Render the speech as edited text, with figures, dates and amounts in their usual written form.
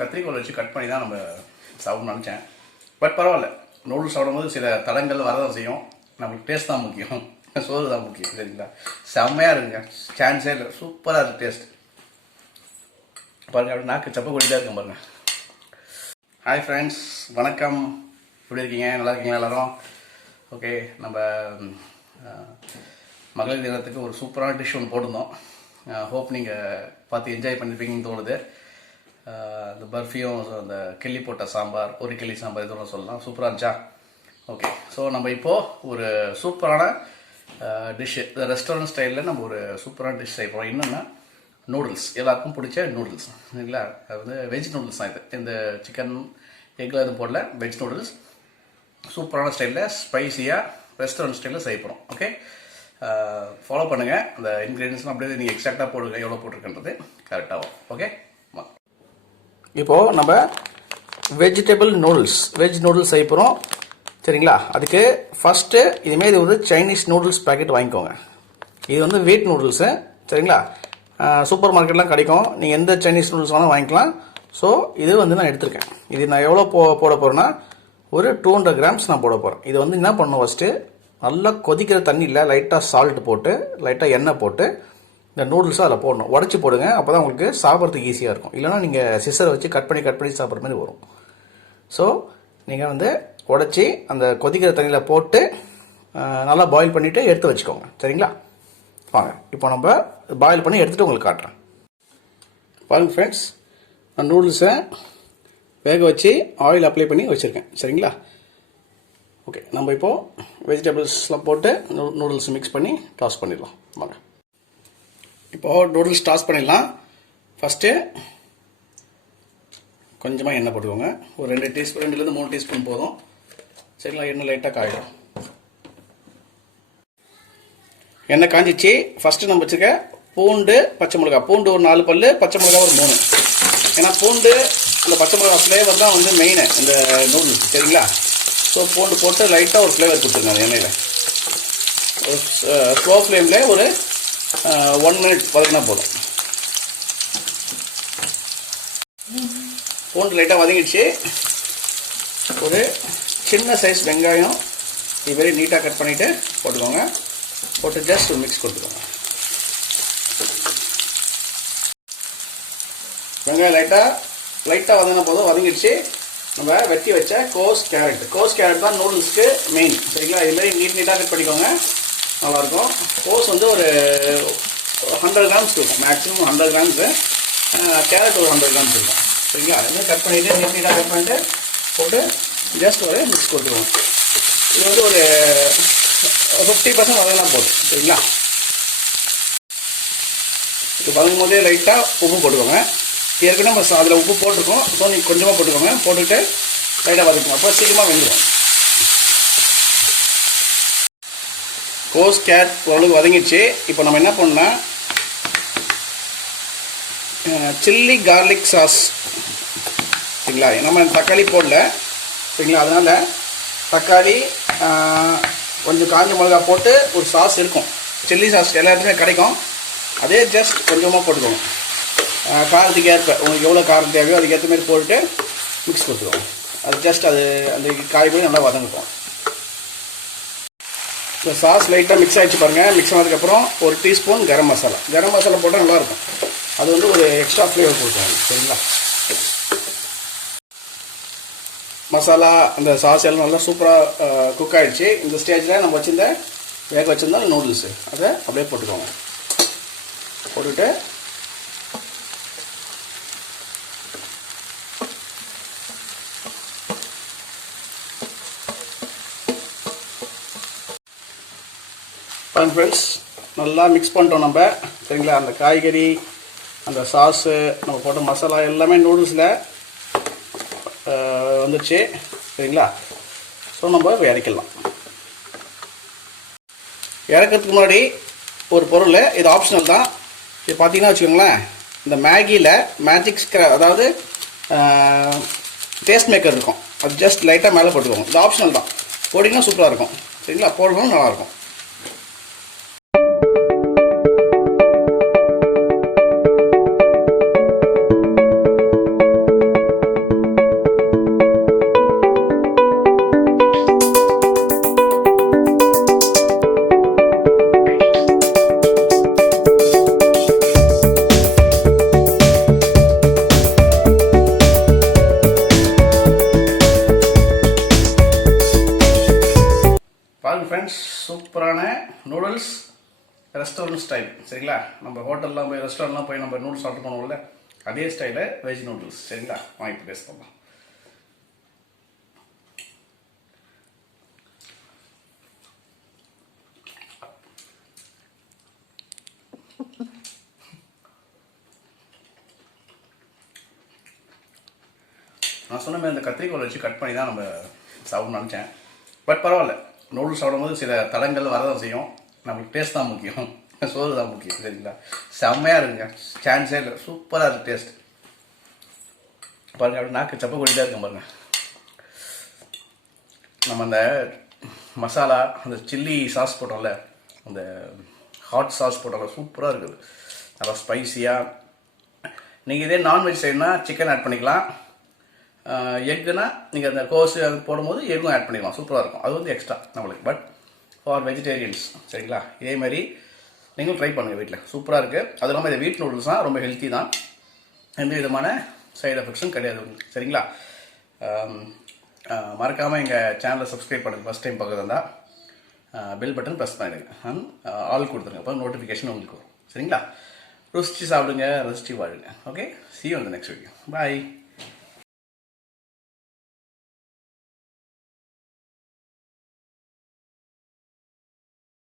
கத்திரிக்கோல் வச்சு கட் பண்ணி தான் நம்ம சாப்பிடணும்னு நினச்சேன். பட் பரவாயில்ல, நூடுல்ஸ் சாப்பிடும்போது சில தடங்கள் வரதான் செய்யும். நமக்கு டேஸ்ட் தான் முக்கியம், சோறு தான் முக்கியம். சரிங்களா? செம்மையாக இருக்குங்க, சான்ஸே இல்லை, சூப்பராக இருக்குது டேஸ்ட். பாருங்கள், அப்படி நாக்கு சப்ப கொடிதான் இருக்கும் பாருங்கள். ஹாய் ஃப்ரெண்ட்ஸ், வணக்கம். எப்படி இருக்கீங்க? நல்லா இருக்கீங்களா எல்லோரும்? ஓகே, நம்ம மகளிர் தினத்துக்கு ஒரு சூப்பரான டிஷ் ஒன்று போட்டிருந்தோம். ஹோப் நீங்கள் பார்த்து என்ஜாய் பண்ணியிருப்பீங்கன்னு தோணுது. அந்த பர்ஃபியும் அந்த கிள்ளி போட்ட சாம்பார், ஒரு கிள்ளி சாம்பார் இதெல்லாம் சொல்லலாம், சூப்பராக இருந்துச்சா? ஓகே, ஸோ நம்ம இப்போது ஒரு சூப்பரான டிஷ்ஷு, இந்த ரெஸ்டாரண்ட் ஸ்டைலில் நம்ம ஒரு சூப்பரான டிஷ் செய்ய போகிறோம். என்னென்னா நூடுல்ஸ், எல்லாருக்கும் பிடிச்ச நூடுல்ஸ். இல்லைங்களா? அது வந்து வெஜ் நூடுல்ஸ் தான். இது இந்த சிக்கன் எக்கில் எதுவும் போடல, வெஜ் நூடுல்ஸ் சூப்பரான ஸ்டைலில் ஸ்பைஸியாக ரெஸ்டாரண்ட் ஸ்டைலில் செய்ய போகிறோம். ஓகே, ஃபாலோ பண்ணுங்கள். அந்த இன்க்ரீடியன்ஸ்லாம் அப்படியே நீங்கள் எக்ஸாக்டாக போடுங்க, எவ்வளோ போட்டிருக்குன்றது கரெக்டாகும். ஓகே, இப்போது நம்ம வெஜிடபிள் நூடுல்ஸ், வெஜ் நூடுல்ஸ் செய்ய போகிறோம். சரிங்களா? அதுக்கு ஃபஸ்ட்டு இதுமாரி ஒரு சைனீஸ் நூடுல்ஸ் பேக்கெட் வாங்கிக்கோங்க. இது வந்து வீட் நூடுல்ஸு. சரிங்களா? சூப்பர் மார்க்கெட்லாம் கிடைக்கும், நீங்கள் எந்த சைனீஸ் நூடுல்ஸ் வேணால் வாங்கிக்கலாம். ஸோ இது வந்து நான் எடுத்திருக்கேன். இது நான் எவ்வளோ போட போகிறேன்னா ஒரு 200 கிராம்ஸ் நான் போட போகிறேன். இது வந்து என்ன பண்ணணும், ஃபஸ்ட்டு நல்லா கொதிக்கிற தண்ணியில் லைட்டாக சால்ட் போட்டு, லைட்டாக எண்ணெய் போட்டு இந்த நூடுல்ஸை அதில் போடணும். உடச்சி போடுங்க, அப்போ தான் உங்களுக்கு சாப்பிட்றதுக்கு ஈஸியாக இருக்கும். இல்லைனா நீங்கள் சிசரை வச்சு கட் பண்ணி சாப்பிட்ற மாதிரி வரும். ஸோ நீங்கள் வந்து உடச்சி அந்த கொதிக்கிற தண்ணியில் போட்டு நல்லா பாயில் பண்ணிவிட்டு எடுத்து வச்சுக்கோங்க. சரிங்களா? வாங்க இப்போ நம்ம பாயில் பண்ணி எடுத்துகிட்டு உங்களுக்கு காட்டுறேன். பாருங்கள் ஃப்ரெண்ட்ஸ், நான் நூடுல்ஸை வேக வச்சு ஆயில் அப்ளை பண்ணி வச்சுருக்கேன். சரிங்களா? ஓகே, நம்ம இப்போது வெஜிடபிள்ஸ்லாம் போட்டு நூடுல்ஸ் மிக்ஸ் பண்ணி டாஸ் பண்ணிடலாம். வாங்க இப்போது நூடுல்ஸ் டாஸ் பண்ணிடலாம். ஃபஸ்ட்டு கொஞ்சமாக எண்ணெய் போட்டுக்கோங்க. ஒரு 2 டீஸ்பூன், 2லேருந்து 3 டீஸ்பூன் போதும். சரிங்களா? எண்ணெய் லைட்டாக காயிடும். எண்ணெய் காஞ்சிச்சு. ஃபஸ்ட்டு நம்ம வச்சுக்க பூண்டு, பச்சை மிளகா. பூண்டு ஒரு 4 பல், பச்சை மிளகா ஒரு 3. ஏன்னா பூண்டு அந்த பச்சை மிளகா ஃப்ளேவர் தான் வந்து மெயின் இந்த நூடுல்ஸ். சரிங்களா? ஸோ பூண்டு போட்டு லைட்டாக ஒரு ஃப்ளேவர் கொடுத்துருங்க அந்த எண்ணெயில். ஒரு ஸ்லோ ஃப்ளேமில் ஒரு 1 மினிட் வதங்கினா போதும். பூண்டு லைட்டாக வதங்கிடுச்சு. ஒரு சின்ன சைஸ் வெங்காயம் இது மாதிரி நீட்டாக கட் பண்ணிவிட்டு போட்டுக்கோங்க. போட்டு ஜஸ்ட் ஒரு மிக்ஸ் கொடுத்துக்கோங்க. வெங்காயம் லைட்டாக வதங்கின போதும் வதங்கிடுச்சு. நம்ம வெட்டி வச்ச கோஸ் கேரட் தான் நூடுல்ஸ்க்கு மெயின். சரிங்களா? இதுமாதிரி நீட்டாக கட் பண்ணிக்கோங்க, நல்லாயிருக்கும். கோஸ் வந்து ஒரு 100 கிராம்ஸ் இருக்கும், மேக்ஸிமம் 100 கிராம்ஸு. கேரட் ஒரு 100 கிராம்ஸ் இருக்கும். சரிங்களா? இதுமாதிரி கட் பண்ணிவிட்டு நீட்டாக கட் பண்ணிட்டு போட்டு ஜஸ்ட் ஒரு மிக்ஸ் கொடுத்துருவோம். இது வந்து ஒரு 50% வதங்கினா போதும். சரிங்களா? இது வதங்கும் போதே லைட்டாக உப்பு போட்டுக்கோங்க. ஏற்கனவே நம்ம அதில் உப்பு போட்டிருக்கோம். ஸோ நீங்கள் கொஞ்சமாக போட்டுக்கோங்க. போட்டுக்கிட்டு லைட்டாக வதக்கணும், அப்போ சீக்கிரமாக வெந்துடும். கோஸ் கேரட் ஓரளவுக்கு வதங்கிடுச்சு. இப்போ நம்ம என்ன பண்ணோம்னா சில்லி கார்லிக் சாஸ். சரிங்களா? நம்ம தக்காளி போடல. சரிங்களா? அதனால் தக்காளி கொஞ்சம் காஞ்ச மிளகா போட்டு ஒரு சாஸ் இருக்கும், சில்லி சாஸ் எல்லா இடத்துலையும் கிடைக்கும். அதே ஜஸ்ட் கொஞ்சமாக போட்டுக்கோங்க. காரத்துக்கு ஏற்ப உங்களுக்கு எவ்வளோ காரம் தேவையோ அதுக்கேற்ற மாதிரி போட்டுட்டு மிக்ஸ் கொடுத்துருவோம். அது ஜஸ்ட் அது அந்த காய் போய் நல்லா வதங்கட்டும். இந்த சாஸ் லைட்டாக மிக்ஸ் ஆகிடுச்சு பாருங்கள். மிக்ஸ் ஆனதுக்கப்புறம் ஒரு டீஸ்பூன் கரம் மசாலா போட்டால் நல்லாயிருக்கும். அது வந்து ஒரு எக்ஸ்ட்ரா ஃப்ளேவர் கொடுக்குறாங்க. சரிங்களா? மசாலா அந்த சாஸ் எல்லாம் நல்லா சூப்பராக குக் ஆகிடுச்சு. இந்த ஸ்டேஜில் நம்ம வேக வச்சுருந்தா நூடுல்ஸு அதை அப்படியே போட்டுக்கோங்க. போட்டுட்டு ஃப்ரெண்ட்ஸ் நல்லா மிக்ஸ் பண்ணிட்டோம் நம்ம. சரிங்களா? அந்த காய்கறி, அந்த சாஸு, நம்ம போட்ட மசாலா எல்லாமே நூடுல்ஸில் வந்துடுச்சு. சரிங்களா? ஸோ நம்ம இறக்கிடலாம். இறக்கிறதுக்கு முன்னாடி ஒரு பொருள், இது ஆப்ஷனல் தான். இது பார்த்தீங்கன்னா வச்சுக்கோங்களேன், இந்த மேகியில் அதாவது டேஸ்ட் மேக்கர் இருக்கும், அது ஜஸ்ட் லைட்டாக மேலே போட்டுக்கோங்க. இது ஆப்ஷனல் தான், போட்டிங்கன்னா சூப்பராக இருக்கும். சரிங்களா? போடணும், நல்லாயிருக்கும். ரெஸ்டாரண்ட் ஸ்டைல் சரிங்களா. நம்ம ஹோட்டல்லாம் போய் ரெஸ்டாரண்ட்லாம் போய் நம்ம நூடுல்ஸ் ஆர்டர் பண்ணுவோம்ல, அதே ஸ்டைலில் வெஜ் நூடுல்ஸ் சரிங்களா. வாங்கி டேஸ்ட் பண்ணலாம். நான் சொன்ன மாதிரி இந்த கத்திரிக்கோல் வச்சு கட் பண்ணி தான் நம்ம சாப்பிடணும்னு நினச்சேன். பட் பரவாயில்ல, நூடுல்ஸ் சாப்பிடும்போது சில தடங்கள் வரதான் செய்யும். நம்மளுக்கு டேஸ்ட் தான் முக்கியம், சோறு தான் முக்கியம் சரிங்களா. செம்மையாக இருக்குங்க, சான்ஸே இல்லை, சூப்பராக இருக்குது டேஸ்ட். பாருங்கள், அப்படி நாக்கு சப்ப கொடிதான் இருக்கும் பாருங்கள். நம்ம அந்த மசாலா அந்த சில்லி சாஸ் போட்டோம்ல, அந்த ஹாட் சாஸ் போட்டோம்ல, சூப்பராக இருக்குது, நல்லா ஸ்பைஸியாக. நீங்கள் இதே நான்வெஜ் செய்யணும்னா சிக்கன் ஆட் பண்ணிக்கலாம். எக்குனா நீங்கள் அந்த கோஸ் அது போடும்போது எக்கும் ஆட் பண்ணிக்கலாம், சூப்பராக இருக்கும். அது வந்து எக்ஸ்ட்ரா நம்மளுக்கு. பட் ஃபார் வெஜிடேரியன்ஸ் சரிங்களா. இதே மாதிரி நீங்களும் ட்ரை பண்ணுங்கள் வீட்டில், சூப்பராக இருக்குது. அது இல்லாமல் இந்த வீட் நூடுல்ஸ் தான் ரொம்ப ஹெல்த்தி தான், எந்த விதமான சைடு எஃபெக்ட்ஸும் கிடையாது உங்களுக்கு சரிங்களா. மறக்காமல் எங்கள் சேனலை சப்ஸ்கிரைப் பண்ணுங்கள். ஃபஸ்ட் டைம் பார்க்குறதா இருந்தால் பெல் பட்டன் ப்ரெஸ் பண்ணிடுங்க, ஆல் கொடுத்துருங்க, அப்போ நோட்டிஃபிகேஷன் உங்களுக்கு வரும் சரிங்களா. ருசிச்சு சாப்பிடுங்க, ரசிச்சு வாழுங்க. Okay, see you on the next video. Bye.